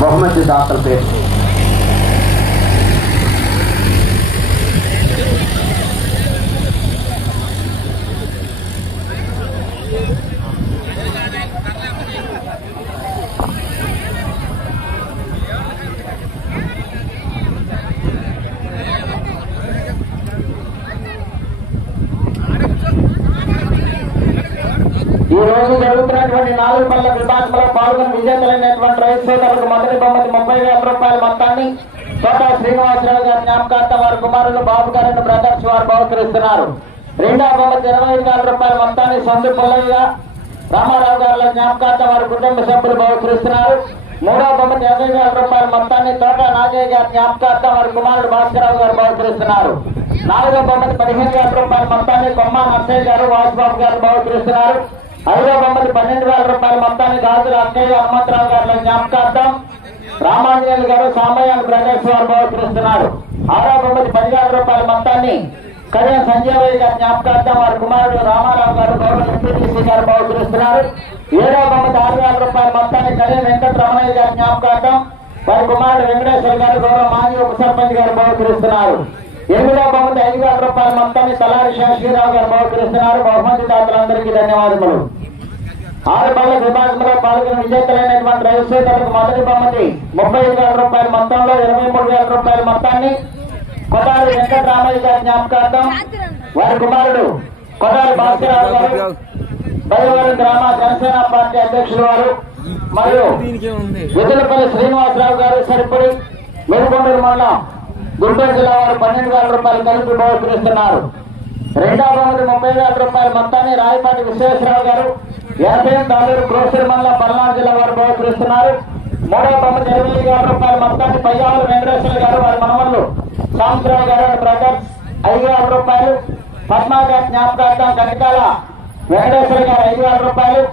बहुमत दाखिल पे ఈ నాలుగు పనుల విభాగంలో పాల్గొని విజేతలైనటువంటి రైతు సోదరులకు మొదటి బొమ్మది ముప్పై వేల రూపాయల మొత్తాన్ని కోట శ్రీనివాసరావు గారి జ్ఞాపకార్థం వారి కుమారులు బాబు గారిని బ్రదర్స్ వారు బహుకరిస్తున్నారు. రెండవ బొమ్మది ఇరవై ఐదు వేల రూపాయల మొత్తాన్ని సందు పుల్లయ్య రామారావు గారి జ్ఞాపకార్థం వారి కుటుంబ సభ్యులు బహుకరిస్తున్నారు. మూడవ బొమ్మది ఇరవై వేల రూపాయల మొత్తాన్ని తోట నాగయ్య గారి జ్ఞాపకార్థం వారి కుమారుడు భాస్కరరావు గారు బహుకరిస్తున్నారు. నాలుగో బొమ్మది పదిహేను వేల రూపాయల మొత్తాన్ని కొమ్మ నర్సయ్య గారు వాసుబాబు గారు బహుకరిస్తున్నారు. ఐదో బొమ్మది పన్నెండు వేల రూపాయల మొత్తాన్ని గాజుల అక్కయ్య హనుమంతరావు గారి జ్ఞాపకార్థం రామాంజనేయులు గారు సామయ్యాల బ్రదర్స్ వారు బహుకరిస్తున్నారు. ఆరో బొమ్మది పదివేల రూపాయల మొత్తాన్ని కళ్యాణ్ సంజయ్ గారి జ్ఞాపకార్థం వారి కుమారుడు రామారావు గారు గౌరవ ఎంపీటీసీ గారు బహుకరిస్తున్నారు. ఏడో బొమ్మది ఆరు వేల రూపాయల మొత్తాన్ని కళ్యాణ్ వెంకటరమణయ్య గారి జ్ఞాపకార్థం వారి కుమారుడు వెంకటేశ్వర గారు గౌరవ మాజీ ఉప సర్పంచ్ గారు బహుకరిస్తున్నారు. ఎనిమిదో బహుమతి ఐదు వేల రూపాయల మొత్తాన్ని తలారి శాశ్వీరావు గారు బహుకరిస్తున్నారు. బహుమతి దాతలందరికీ ధన్యవాదములు. ఆరు బల్ల విభాగంలో పాల్గొని విజేతలైనటువంటి రైతులకు మొదటి బహుమతి ముప్పై ఐదు వేల రూపాయల మొత్తంలో ఇరవై మూడు వేల రూపాయల మొత్తాన్ని కొటారి వెంకటరామయ్య గారి జ్ఞాపకార్థం వారి కుమారుడు కొటారి భాస్కరరావు గారు బయలువరం గ్రామ జనసేన పార్టీ అధ్యక్షులు వారు మరియు దీనికే విజయపల్లి శ్రీనివాసరావు గారు సరిపడి మెరుగొండూరు మండలం గుంటూరు జిల్లా వారు పన్నెండు వేల రూపాయలు కలిపి బహుకరిస్తున్నారు రెండవ బహుమతి ముప్పై వేల రూపాయల మొత్తాన్ని రాయపాటి విశ్వేశ్వరరావు గారు యాభై డాలర్ గ్రోసరి మండలం పల్నాడు జిల్లా వారు బహుకరిస్తున్నారు. మూడో బహుమతి ఇరవై గారు రూపాయలు మొత్తాన్ని పయ్యావులు వెంకటేశ్వర గారు వారి మనవళ్ళు. సాంబరావు గారు అండ్ బ్రదర్స్. ఐదు వేల రూపాయలు. పద్మా గారి జ్ఞాపకార్థం కనకాల వెంకటేశ్వర గారు ఐదు వేల రూపాయలు.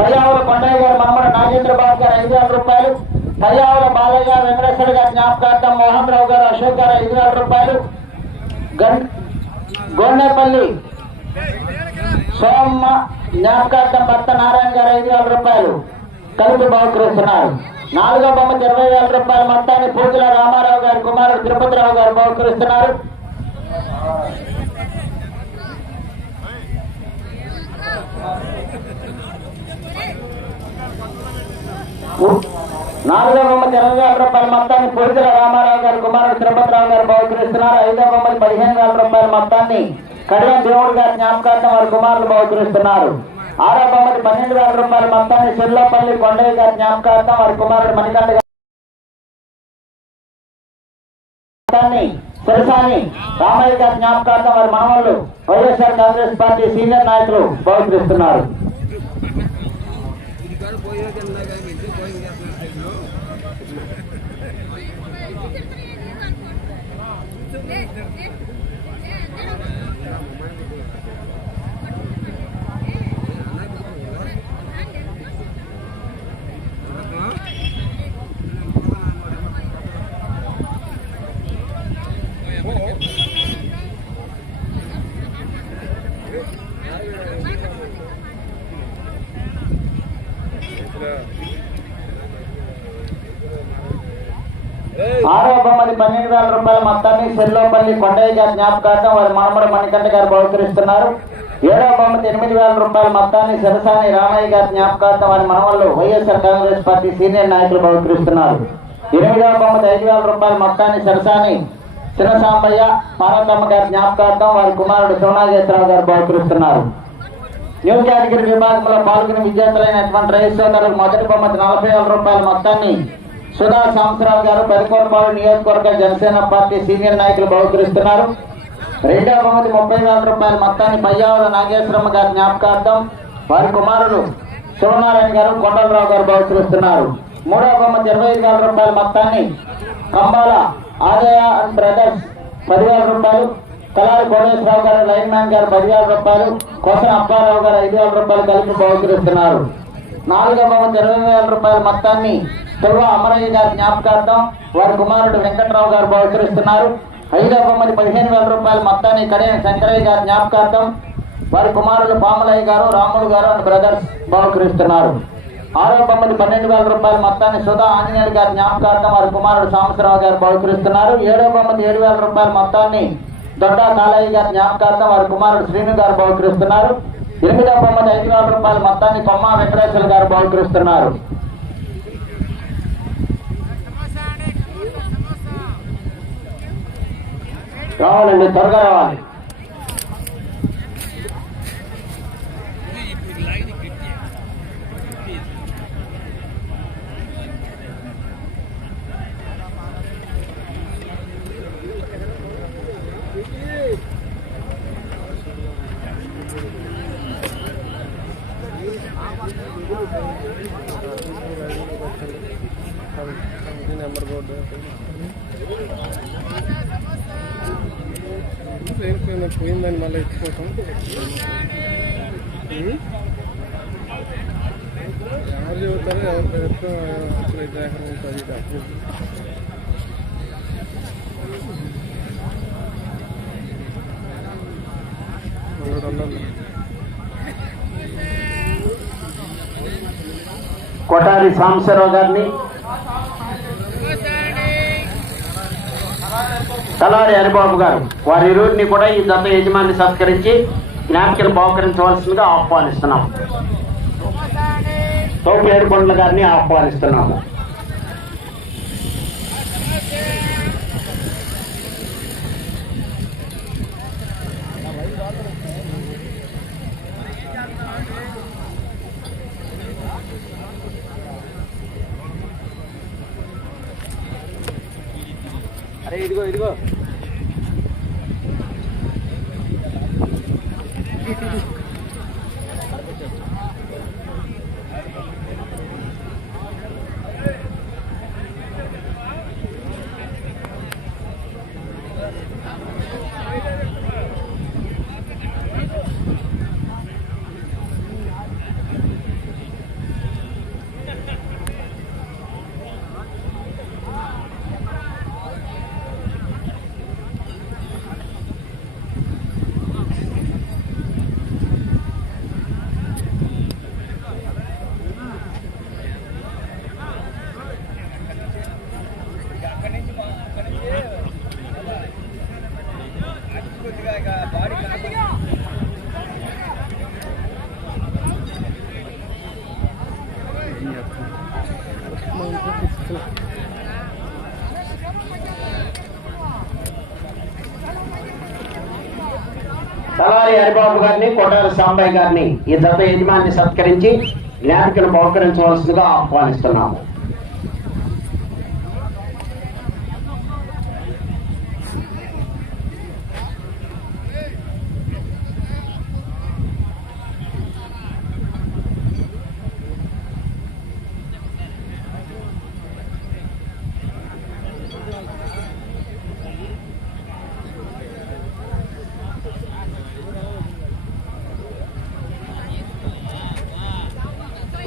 పయ్యావుల కొండయ్య గారు మనమడ నాగేంద్ర బాబు గారు ఐదు వేల రూపాయలు. పయ్యావుల బాలయ్య గారు వెంకటేశ్వర గారి జ్ఞాపకార్థం మోహన్ రావు గారు అశోక్ గారు ఐదు వేల రూపాయలు. గన్- గొండేపల్లి సోమ జ్ఞాపకార్థం భర్త నారాయణ గారు ఐదు వేల రూపాయలు. కలిపి బహుకరిస్తున్నారు నాలుగో బొమ్మకి ఇరవై వేల రూపాయల మొత్తాన్ని పూజల రామారావు గారి కుమారుడు తిరుపతిరావు గారు బహుకరిస్తున్నారు నాలుగో బొమ్మకి ఇరవై వేల రూపాయల మొత్తాన్ని పూజల రామారావు గారి కుమారుడు తిరుపతిరావు గారు బహుకరిస్తున్నారు ఐదో బొమ్మకి పదిహేను వేల రూపాయల మొత్తాన్ని కడియం దేవుడు గారి జ్ఞాపకార్థం వారి కుమారులు బహుకరిస్తున్నారు. ఆరో బొమ్మకి పన్నెండు వేల రూపాయల మొత్తాన్ని చెర్లపల్లి కొండయ్య గారి జ్ఞాపకార్థం వారి కుమారుడు మణికంఠ గారి సిరసాని రామయ్య గారి జ్ఞాపకార్థం వారి మామూలు వైఎస్ఆర్ కాంగ్రెస్ పార్టీ సీనియర్ నాయకులు బహుకరిస్తున్నారు ఆరో బొమ్మది పన్నెండు వేల రూపాయల మొత్తాన్ని సెల్లోపల్లి కొండయ్య గారి జ్ఞాపకార్థం వారి మనమడ మణికంఠ గారు బహుకరిస్తున్నారు. ఏడవ బహుమతి ఎనిమిది వేల రూపాయల మొత్తాన్ని శిరసాని రామయ్య గారి జ్ఞాపకార్థం వారి మనవళ్ళు వైఎస్ఆర్ కాంగ్రెస్ పార్టీ సీనియర్ నాయకులు బహుకరిస్తున్నారు. ఎనిమిదవ బహుమతి ఐదు వేల రూపాయల మొత్తాన్ని శిరసాని చిన్నసాంబయ్య పార్వతమ్మ గారి జ్ఞాపకార్థం వారి కుమారుడు సోనాగేశ్వరరావు గారు బహుకరిస్తున్నారు. న్యూ కేటగిరీ విభాగంలో పాల్గొని విజేతలైనటువంటి రైస్ సోదరులు మొదటి బహుమతి నలభై వేల రూపాయల మొత్తాన్ని సుధా సాంసరావు గారు పెదకోటపాడు నియోజకవర్గ జనసేన పార్టీ సీనియర్ నాయకులు బహుకరిస్తున్నారు. రెండవ బహుమతి ముప్పై వేల రూపాయల మొత్తాన్ని పయ్యావుల నాగేశ్వరమ్మ గారి జ్ఞాపకార్థం వారి కుమారుడు శివనారాయణ గారు కొండలరావు గారు బహుకరిస్తున్నారు. మూడవ బహుమతి ఇరవై ఐదు వేల రూపాయల మొత్తాన్ని కంబాల ఆదయ అండ్ బ్రదర్స్ పదివేల రూపాయలు కళారి కోటేశ్వరరావు గారు లైన్ మ్యాన్ గారు పదివేల రూపాయలు కోసం అప్పారావు గారు ఐదు వేల రూపాయలు కలిపి బహుకరిస్తున్నారు. నాలుగవ బహుమతి ఇరవై వేల రూపాయల మొత్తాన్ని తుల్వ అమరయ్య గారి జ్ఞాపకార్థం వారి కుమారుడు వెంకట్రావు గారు బహుకరిస్తున్నారు. ఐదవ మంది పదిహేను వేల రూపాయల మొత్తాన్ని కడియం శంకరయ్య గారి జ్ఞాపకార్థం వారి కుమారులు పామలయ్య గారు రాములు గారు అండ్ బ్రదర్స్ బహుకరిస్తున్నారు. ఆరో బొమ్మది పన్నెండు వేల రూపాయల మొత్తాన్ని సుధా ఆంజనేయులు గారి జ్ఞాపకార్థం వారి కుమారుడు సాంబశివరావు గారు బహుకరిస్తున్నారు. ఏడో మంది ఏడు వేల రూపాయల మొత్తాన్ని దొడ్డా కాలయ్య గారి జ్ఞాపకార్థం వారి కుమారుడు శ్రీను గారు బహుకరిస్తున్నారు. ఎనిమిదో మంది ఐదు వేల రూపాయల మొత్తాన్ని కొమ్మ వెంకటేశ్వర గారు బహుకరిస్తున్నారు. రావాలండి త్వరగా కొటారి సాంబశివరావు గారిని. తలారి హరిబాబు గారు వారి ఇరువురిని కూడా ఈ జత యజమాని సత్కరించి జ్ఞాపికలు బహుకరించవలసిందిగా ఆహ్వానిస్తున్నాం. తోపు ఏడుకొండల గారిని ఆహ్వానిస్తున్నాము. ఇదిగో హరిబాబు గారిని కొటారి సాంబయ్య గారిని ఈ జత యజమాన్ని సత్కరించి జ్ఞాపికను బహుకరించవలసిందిగా ఆహ్వానిస్తున్నాము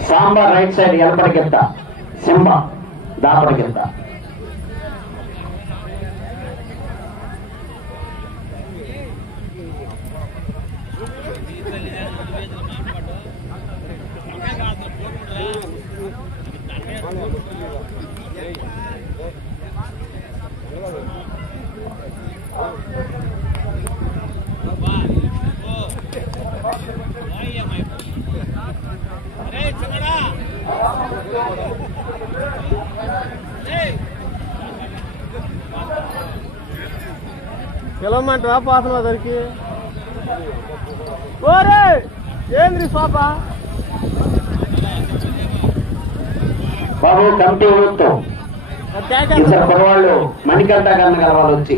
సాంబా రైట్ సైడ్ ఎలపడికెత్త సింబ you. పిలవమంటావా పోతున్నా దొరికి? ఓరే! ఏంద్రి సోప బాబు కమిటీ ఊరుతో ఇద్దరు కురవాళ్ళు మణికంఠ గారిని కలవాలి వచ్చి.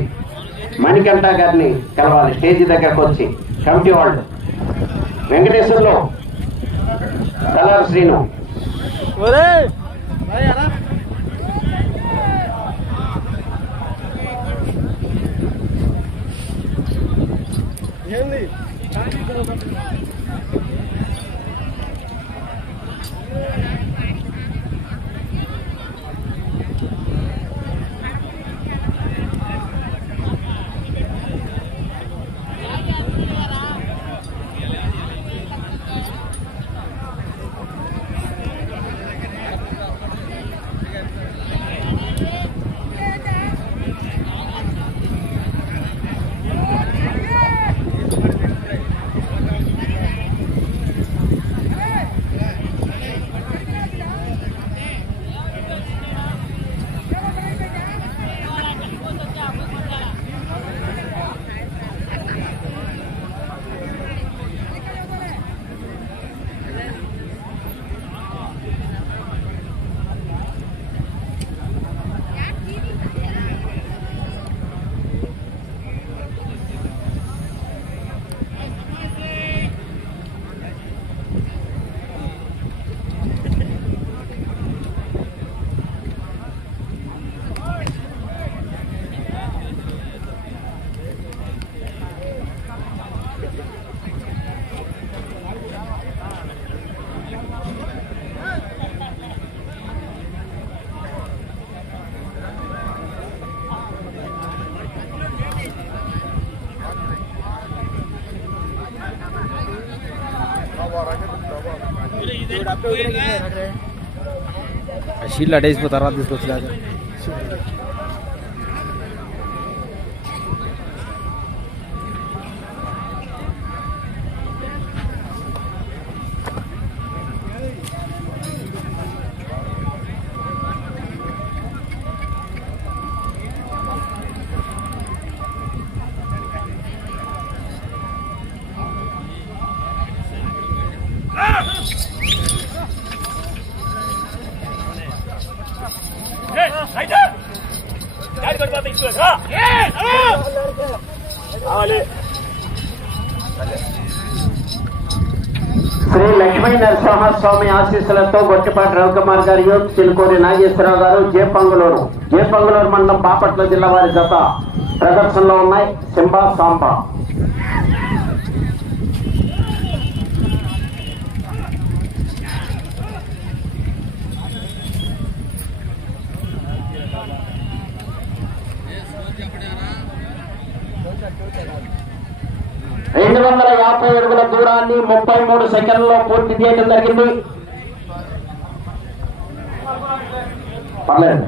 మణికంఠ గారిని కలవాలి స్టేజీ దగ్గరకు వచ్చి. కమిటీ వాళ్ళు. వెంకటేశ్వర్లు కలర్ శ్రీను. ఒరే ఏంది షీల్డ్ షీట్లు అడేసిపో తర్వాత తీసుకొచ్చినాక ఆశీస్సులతో గొట్టిపాటి రవికుమార్ గారి యూత్ చిలుకూరి నాగేశ్వరరావు గారు జేపంగులూరు. జేపంగులూరు మండలం బాపట్ల జిల్లా వారి జత ప్రదర్శనలో ఉన్నాయి. సింబా సాంబా. రెండు వందల యాభై అడుగుల దూరాన్ని ముప్పై మూడు సెకండ్లలో పూర్తి చేయడం జరిగింది. పర్లేదు.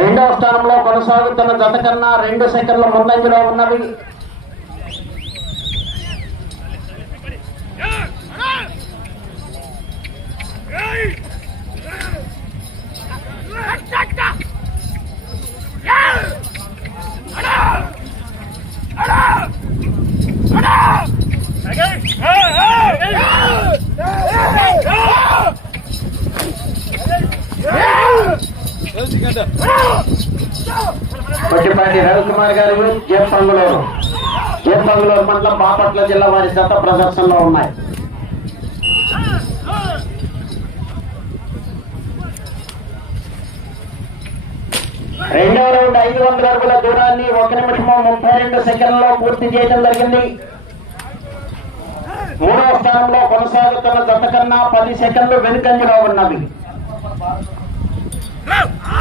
రెండవ స్థానంలో కొనసాగుతున్న జత కన్నా రెండు సెకండ్ల ముందంజలో ఉన్నవి కొట్టిపాటి రవికుమార్ గారు జేపంగులూరు జేపంగులూరు మండలం బాపట్ల జిల్లా వారి జత ప్రదర్శనలో ఉన్నాయి. రెండవ రౌండ్ ఐదు వందల అడుగుల దూరాన్ని ఒక నిమిషము ముప్పై రెండు సెకండ్లలో పూర్తి చేయడం జరిగింది. మూడవ స్థానంలో కొనసాగుతున్న జత కన్నా పది సెకండ్లు వెనుకంజలో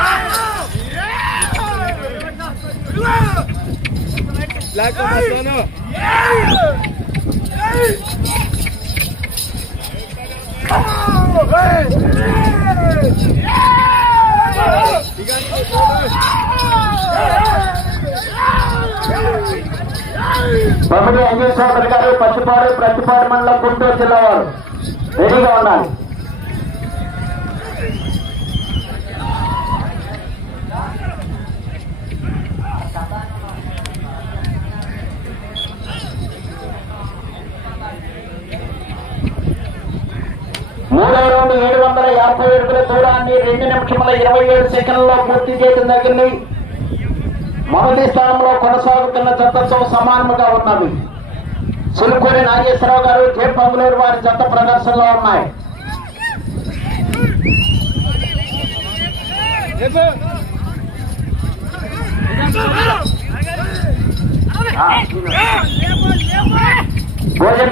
ఉన్నవి బ్లాక్ వస్తాను బొమ్మడి అంజయ్ చౌదరి గారు పచ్చిపాడు ప్రతిపాడు మండలం గుంటూరు జిల్లా వారు. రెడీగా ఉన్నారు మూడవ రౌండ్ ఏడు వందల అడుగుల దూరాన్ని రెండు నిమిషముల ఇరవై ఏడు సెకండ్లలో పూర్తి చేయడం జరిగింది. మొదటి స్థానంలో కొనసాగుతున్న జతతో సమానముగా ఉన్నవి సులుకూరి నాగేశ్వరరావు గారు జే పంగులూరు వారి జత ప్రదర్శనలో ఉన్నాయి. భోజన్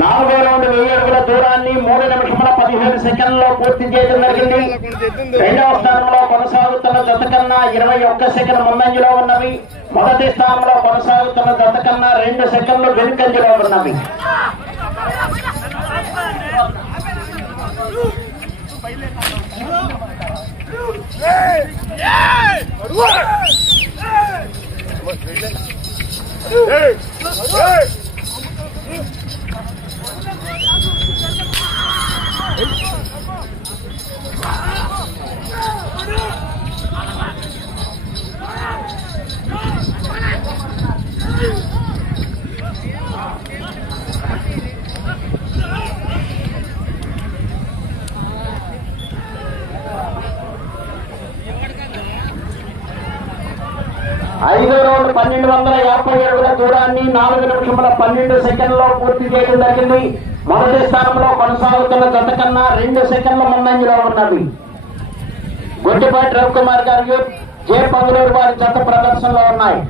నాలుగో రౌండ్ వెయ్యి అడుగుల దూరాన్ని మూడు నిమిషముల పదిహేను సెకండ్లలో పూర్తి చేయడం జరిగింది. రెండవ స్థానంలో కొనసాగుతున్న జత కన్నా ఇరవై ఒక్క సెకండ్ ముందంజలో ఉన్నవి. మొదటి స్థానంలో కొనసాగుతున్న జత కన్నా రెండు సెకండ్లు వెనుకంజలో ఉన్నవి. Hey. ఐదో రౌండ్ పన్నెండు వందల యాభై అడుగుల దూరాన్ని నాలుగు నిమిషముల పన్నెండు సెకండ్లో పూర్తి చేయడం జరిగింది. మొదటి స్థానంలో కొనసాగుతున్న జత కన్నా రెండు సెకండ్ల ముందంజలో ఉన్నవి. గుడ్డిపాటి రవికుమార్ గారు జే. పంగులూరు వారి జత ప్రదర్శనలో ఉన్నాయి.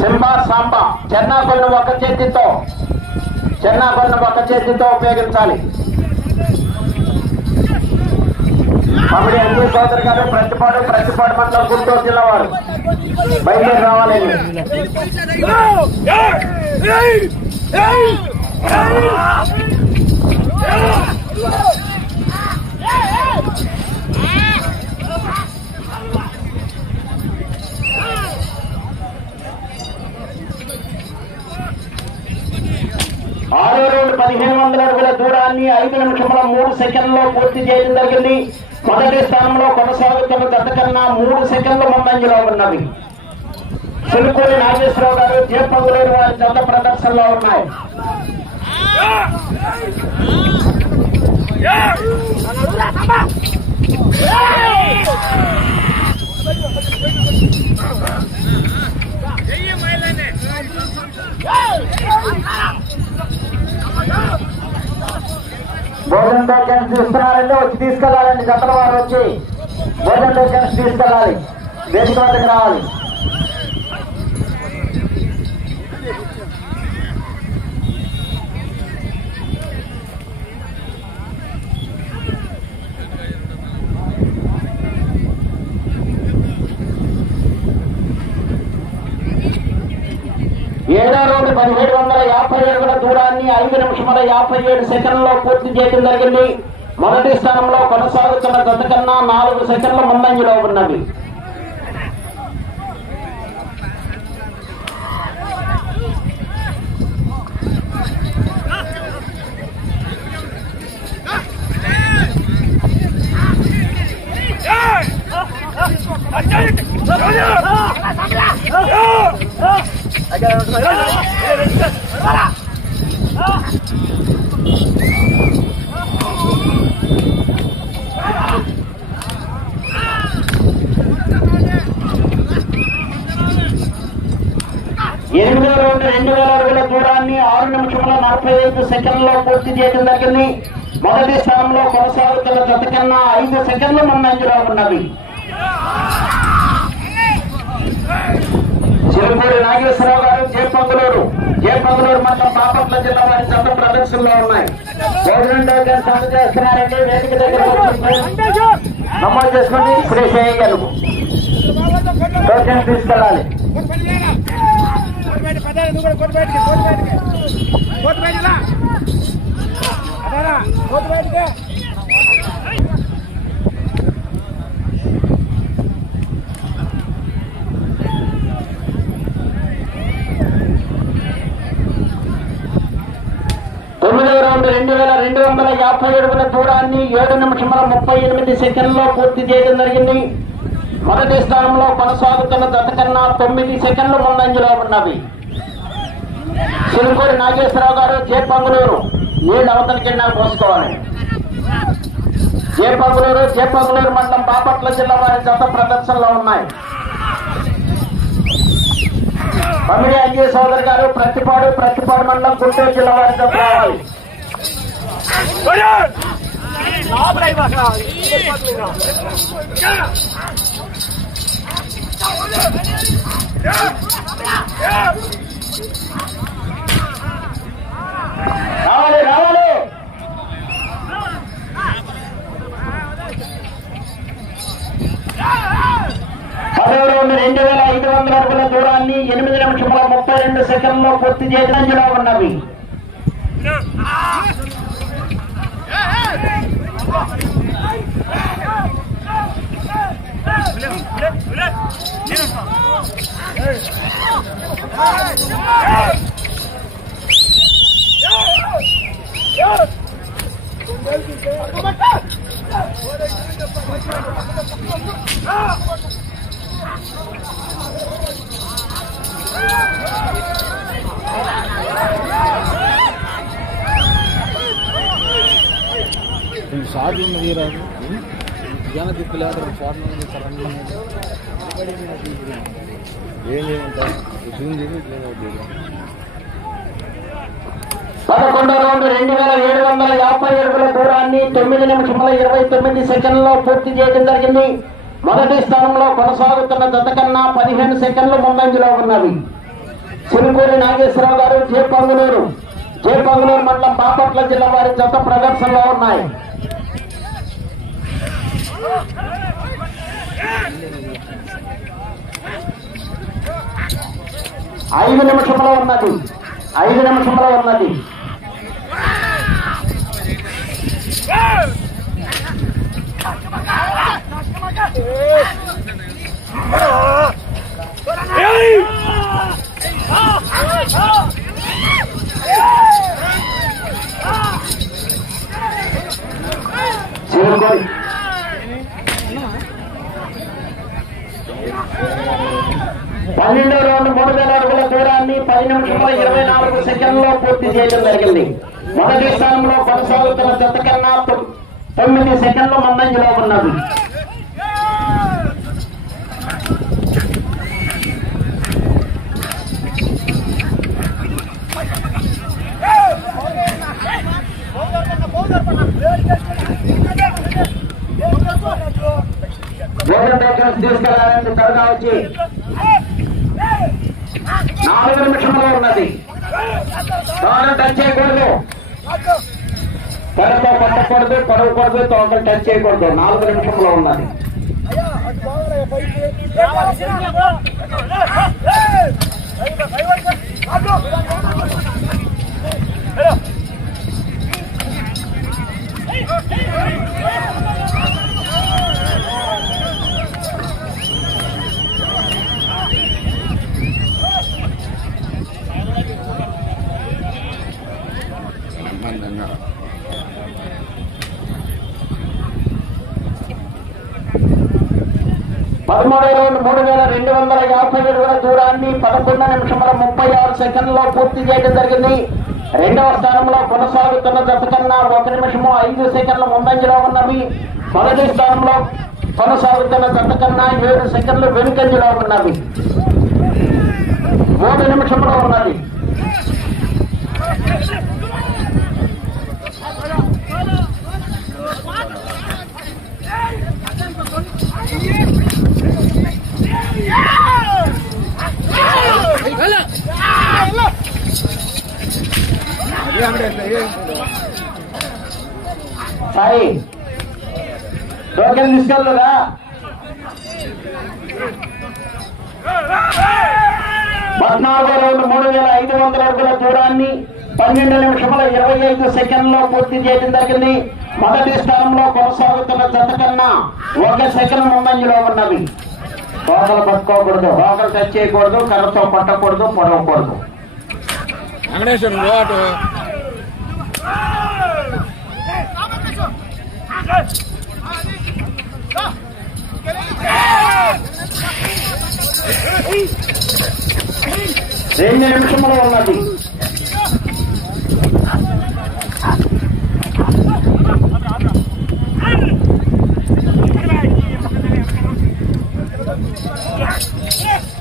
సింబా సాంబా చెన్నాకొండ ఒక చేతితో చెన్నాకొండ ఒక చేతితో ఉపయోగించాలి. కబడ్డీ అంజీ సోదరు గారు ప్రతిపాడు ప్రతిపాడు మండలం గుంటూరు జిల్లా వారు. బయలుదేరి రావాలని ఆరో రౌండ్ పదిహేను వందల అడుగుల దూరాన్ని ఐదు నిమిషముల మూడు సెకండ్లో పూర్తి చేయడం జరిగింది. మొదటి స్థానంలో కొనసాగుతున్న గత కన్నా మూడు సెకండ్ల ముందంజలో ఉన్నవి. సిలుకూరి నాగేశ్వరరావు గారు జేపంగులూరు వారి జత ప్రదర్శనలో ఉన్నాయి. భోజన టోకెన్స్ ఇస్తున్నారంటే వచ్చి తీసుకెళ్ళాలండి గతల వారు వచ్చి భోజన టోకెన్స్ తీసుకెళ్ళాలి. దేశం వద్దకు రావాలి ఏడో రోజు పదిహేడు వందల యాభై అడుగుల దూరాన్ని ఐదు నిమిషముల యాభై ఏడు సెకండ్లో పూర్తి చేయడం జరిగింది. మొదటి స్థానంలో కొనసాగుతున్న గత కన్నా నాలుగు సెకండ్ల ముందంజలో ఉన్నవి. ఎనిమిదో రౌండ్ రెండు వేల అడుగుల దూరాన్ని ఆరు నిమిషముల నలభై ఐదు సెకండ్లో పూర్తి చేయడం జరిగింది. మొదటి స్థానంలో కొనసాగుతున్న జత కన్నా ఐదు సెకండ్ల ముందంజలో ఉన్నవి. చిరుపూరి నాగేశ్వరరావు గారు జయపంగులూరు జయపంగులూరు మండలం బాపట్ల జిల్లా వారి చంద ప్రదర్శనలో ఉన్నాయి. భోజనం టోకెన్స్ అందజేస్తున్నారండి వేదిక దగ్గర నమోదు చేసుకోండి ఇప్పుడే చేయగలము తీసుకెళ్ళాలి. టోకెన్ తీసుకెళ్ళాలి రెండు వేల రెండు వందల యాభై అడుగుల దూరాన్ని ఏడు నిమిషముల ముప్పై ఎనిమిది సెకండ్లో పూర్తి చేయడం జరిగింది. మొదటి స్థానంలో కొనసాగుతున్న గత కన్నా తొమ్మిది సెకండ్లు ముందంజలో ఉన్నవి. సిరుకూరి నాగేశ్వరరావు గారు చేపంగులూరు నీళ్ళు అవతల కింద పోసుకోవాలి. చేపంగులూరు చేపంగులూరు మండలం బాపట్ల జిల్లా వారి జత ప్రదర్శనలో ఉన్నాయి. పమిడి అంజీ సోదరు గారు ప్రతిపాడు ప్రతిపాడు మండలం గుంటూరు జిల్లా వారి జత రావాలి. రావాలి రావాలి పదవ రౌండ్ రెండు వేల ఐదు వందల అడుగుల దూరాన్ని ఎనిమిది నిమిషముల ముప్పై రెండు సెకండ్లో పూర్తి చేయడంలో ఉన్నవి Tem sábio, não virado. జన దిక్కులేదు ఏం చేయమంటారు పదకొండవ రౌండ్ రెండు వేల ఏడు వందల యాభై అడుగుల దూరాన్ని తొమ్మిది నిమిషముల ఇరవై తొమ్మిది సెకండ్లో పూర్తి చేయడం జరిగింది. మొదటి స్థానంలో కొనసాగుతున్న జత కన్నా పదిహేను సెకండ్లు ముందంజలో ఉన్నవి. చిరుకూరి నాగేశ్వరరావు గారు జే పంగులూరు జే పంగులూరు మండలం బాపట్ల జిల్లా వారి జత ప్రదర్శనలో ఉన్నాయి. ఐదు నిమిషంలో ఉన్నది. ఐదు నిమిషంలో ఉన్నది. చిరుకూరి పన్నెండో రౌండ్ మూడు వేల అడుగుల దూరాన్ని పది నిమిషంలో ఇరవై నాలుగు సెకండ్లో పూర్తి చేయడం జరిగింది. మొదటి స్థానంలో కొనసాగుతున్న జత కన్నా తొమ్మిది సెకండ్ల ముందంజలో ఉన్నది. భోజన ప్యాకెట్స్ తీసుకెళ్ళాలని త్వరగా వచ్చి నాలుగు నిమిషంలో ఉన్నది. తోట టచ్ చేయకూడదు. పొడతో పట్టకూడదు పొడవకూడదు తోకలు టచ్ చేయకూడదు. నాలుగు నిమిషంలో ఉన్నది. Hey! మూడు వేల రెండు వందల యాభై అడుగుల దూరాన్ని పదకొండు నిమిషముల ముప్పై ఆరు సెకండ్లో పూర్తి చేయడం జరిగింది. రెండవ స్థానంలో కొనసాగుతున్న జత కన్నా ఒక నిమిషము ఐదు సెకండ్ల ముందంజలో ఉన్నవి. మొదటి స్థానంలో కొనసాగుతున్న జత కన్నా ఏడు సెకండ్లు వెనుకంజలో ఉన్నవి. మూడు నిమిషంలో ఉన్నది. సాయి టోకెన్ తీసుకెళ్ళరా? పద్నాలుగో రౌండ్ మూడు వేల ఐదు వందల అడుగుల దూరాన్ని పన్నెండు నిమిషముల ఇరవై ఐదు సెకండ్లో పూర్తి చేయడం జరిగింది. మొదటి స్థానంలో కొనసాగుతున్న జత కన్నా ఒక సెకండ్ ముందంజలో ఉన్నది. రోగలు పట్టుకోకూడదు రోగలు టచ్ చేయకూడదు కర్రతో పట్టకూడదు పొడవకూడదు. వెంకటేశ్వర రెండు నిమిషములు ఉన్నది.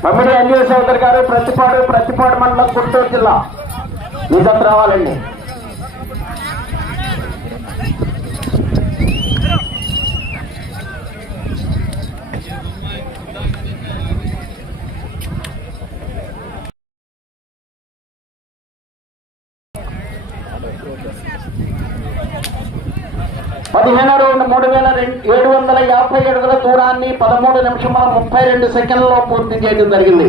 మమ్మడి అంజలి సోదరి గారు ప్రతిపాడు ప్రతిపాడు మండలం గుంటూరు జిల్లా. మీ రావాలండి. పదిహేను రెండు మూడు వేల రెండు ఏడు వందల యాభై అడుగుల దూరాన్ని పదమూడు నిమిషముల ముప్పై రెండు సెకండ్లలో పూర్తి చేయడం జరిగింది.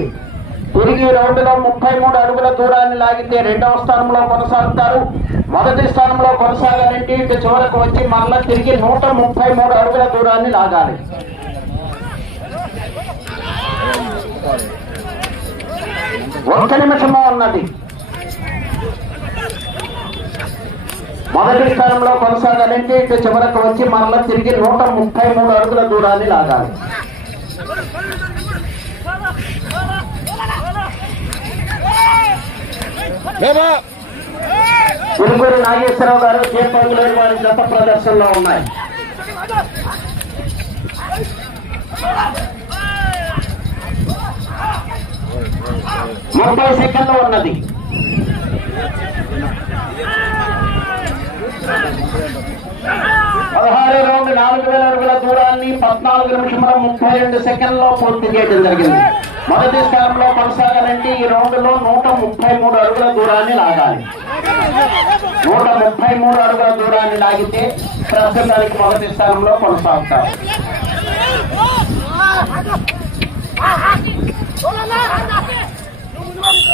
తిరిగి రౌండ్లో ముప్పై మూడు అడుగుల దూరాన్ని లాగితే రెండవ స్థానంలో కొనసాగుతారు. మొదటి స్థానంలో కొనసాగాలంటే ఇటు చివరకు వచ్చి మళ్ళా తిరిగి నూట ముప్పై మూడు అడుగుల దూరాన్ని లాగాలి. ఒక్క నిమిషమో ఉన్నది. మొదటి స్థానంలో కొనసాగాలంటే ఇటు చివరకు వచ్చి మరలా తిరిగి నూట ముప్పై మూడు అడుగుల దూరాన్ని లాగాలి. లేబా నాగేశ్వరరావు గారు దీపంలో వారి గత ప్రదర్శనలో ఉన్నాయి. ముప్పై సెకండ్లు ఉన్నది. పదహారు రౌండ్ నాలుగు వేల అడుగుల దూరాన్ని పద్నాలుగు నిమిషముల ముప్పై రెండు సెకండ్లో పూర్తి చేయడం జరిగింది. మొదటి స్థానంలో కొనసాగాలంటే ఈ రౌండ్లో నూట ముప్పై మూడు అడుగుల దూరాన్ని లాగాలి. నూట ముప్పై మూడు అడుగుల దూరాన్ని లాగితే ప్రస్తుతానికి మొదటి స్థానంలో కొనసాగుతారు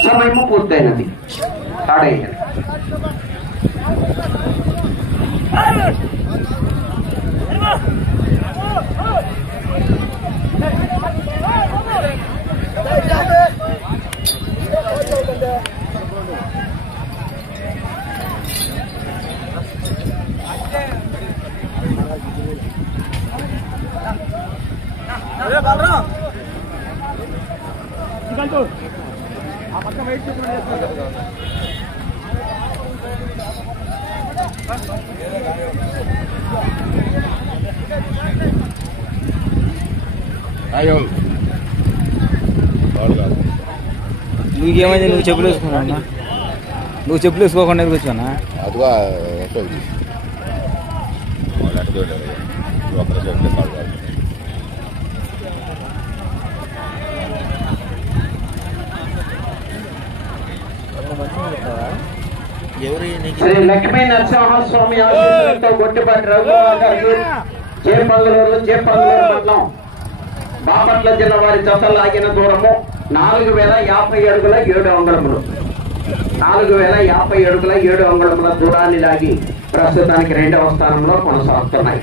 సమయము పూర్తయినది. తాడయ్యారు 아, 바깥 왜 이렇게 돌렸어? కాదు నీకేమైంది నువ్వు చెప్పులు వేసుకున్నా నువ్వు చెప్పులు వేసుకోకుండా ఎందుకు వచ్చానా అదిగా వస్తుంది శ్రీ లక్ష్మీ నరసింహస్వామి ఆశీస్సులతో గొట్టిపాటి రఘుమార్ గారికి చేపంగలూరు చేపంగళూరు మండలం. బాపట్ల జిల్లా వారి జత లాగిన దూరము నాలుగు వేల యాభై అడుగుల ఏడు అంగుళములు. నాలుగు వేల యాభై అడుగుల ఏడు అంగుళముల దూరాన్ని లాగి ప్రస్తుతానికి రెండవ స్థానంలో కొనసాగుతున్నాయి.